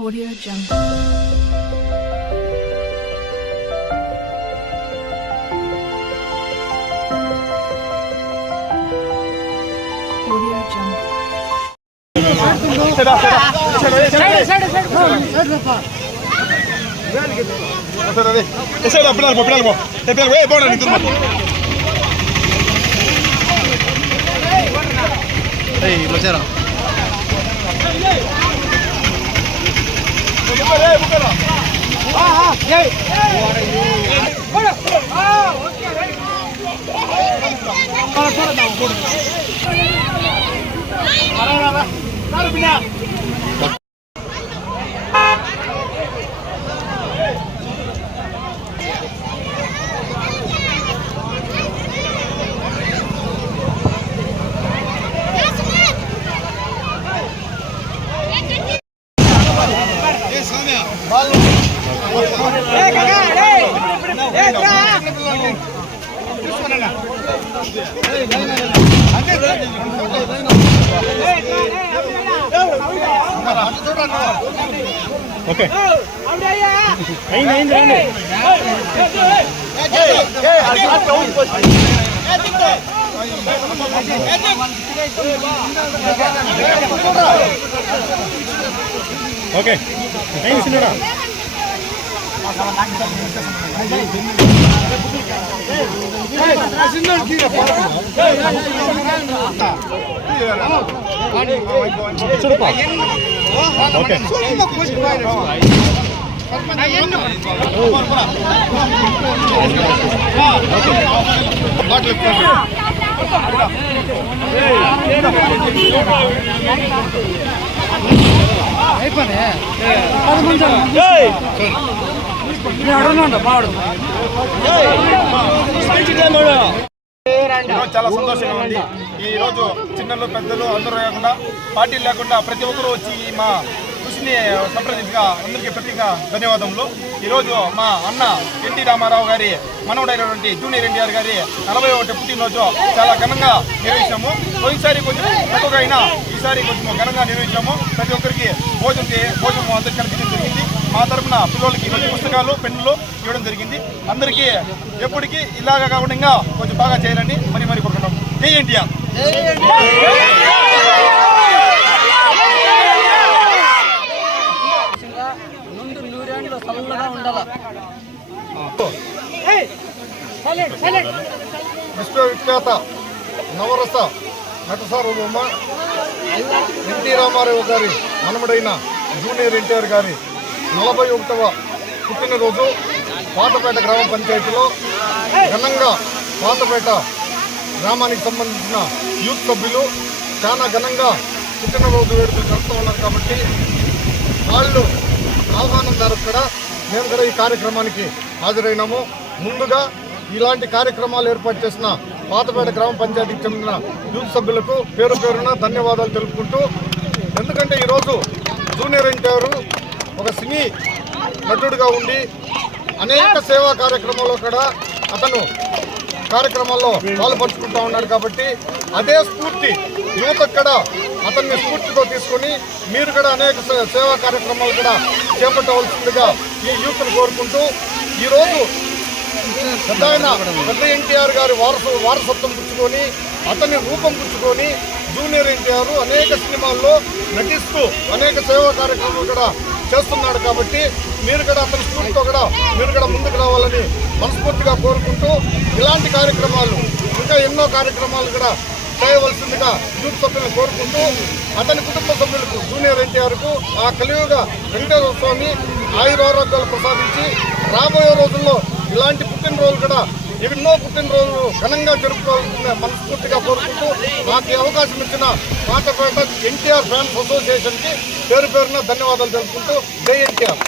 Audio Jungle. Audio Jungle. Okay. Okay. చాలా సంతోషంగా ఉంది. ఈ రోజు చిన్నలు పెద్దలు అందరూ లేకుండా పార్టీలు లేకుండా ప్రతి ఒక్కరూ వచ్చి మా కృషిని సంప్రదించగా అందరికీ ప్రత్యేక ధన్యవాదములు. ఈరోజు మా అన్న ఎన్టీ రామారావు గారి మనవడైనటువంటి జూనియర్ ఎన్టీఆర్ గారి 41వ పుట్టినరోజు చాలా ఘనంగా నిర్వహించాము. పోయినసారి కొంచెం తక్కువగా అయినా ఈసారి కొంచెం ఘనంగా నిర్వహించాము. ప్రతి ఒక్కరికి భోజనం అందరికీ కనిపించడం జరిగింది. మా తరఫున పిల్లలకి కొంచెం పుస్తకాలు పెన్నులు ఇవ్వడం జరిగింది. అందరికీ ఎప్పటికీ ఇలాగా కాకుండా కొంచెం బాగా చేయాలని మరి కోరుకుంటాం. జై ఎన్టీఆర్. విశ్వవిఖ్యాత నవరస నటసార్వభౌమ ఎన్టీ రామారావు గారి మనమడైన జూనియర్ ఎన్టీఆర్ గారి 41వ పుట్టినరోజు పాతపేట గ్రామ పంచాయతీలో ఘనంగా పాతపేట గ్రామానికి సంబంధించిన యూత్ సభ్యులు చాలా ఘనంగా పుట్టినరోజు వేడుకలు జరుపుతూ ఉన్నారు. కాబట్టి వాళ్ళు ఆహ్వానం మేరకు కూడా మేము కూడా ఈ కార్యక్రమానికి హాజరైనాము. ముందుగా ఇలాంటి కార్యక్రమాలు ఏర్పాటు చేసిన పాతపేట గ్రామ పంచాయతీకి చెందిన యూత్ సభ్యులకు పేరు పేరున ధన్యవాదాలు తెలుపుకుంటూ, ఎందుకంటే ఈరోజు జూనియర్ ఎన్టీఆర్ ఒక సినీ నటుడిగా ఉండి అనేక సేవా కార్యక్రమాల్లో కూడా అతను కార్యక్రమాల్లో పాల్పంచుకుంటూ ఉన్నాడు. కాబట్టి అదే స్ఫూర్తి యువతకు కూడా అతన్ని స్ఫూర్తితో తీసుకొని మీరు కూడా అనేక సేవా కార్యక్రమాలు కూడా చేపట్టవలసిందిగా ఈ యూత్ను కోరుకుంటూ, ఈరోజు పెద్ద ఎన్టీఆర్ గారి వారసత్వం పుచ్చుకొని అతన్ని రూపం పుచ్చుకొని జూనియర్ ఎన్టీఆర్ అనేక సినిమాల్లో నటిస్తూ అనేక సేవా కార్యక్రమాలు కూడా చేస్తున్నాడు. కాబట్టి మీరు కూడా అతని స్ఫూర్తితో కూడా మీరు కూడా ముందుకు రావాలని మనస్ఫూర్తిగా కోరుకుంటూ, ఇలాంటి కార్యక్రమాలు ఇంకా ఎన్నో కార్యక్రమాలు కూడా చేయవలసిందిగా యూత్ సభ్యులను కోరుకుంటూ, అతని కుటుంబ సభ్యులకు జూనియర్ ఎన్టీఆర్కు ఆ కలియుగ వెంకటేశ్వర స్వామి ఆయురారోగ్యాలు ప్రసాదించి రాబోయే రోజుల్లో ఇలాంటి పుట్టినరోజులు కూడా ఎన్నో పుట్టినరోజులు ఘనంగా జరుపుకోవాల్సిందిగా మనస్ఫూర్తిగా కోరుకుంటూ, నాకు ఈ అవకాశం ఇచ్చిన పాతపేట ఎన్టీఆర్ ఫ్యాన్స్ అసోసియేషన్కి పేరు పేరున ధన్యవాదాలు తెలుపుకుంటూ జై ఎన్టీఆర్.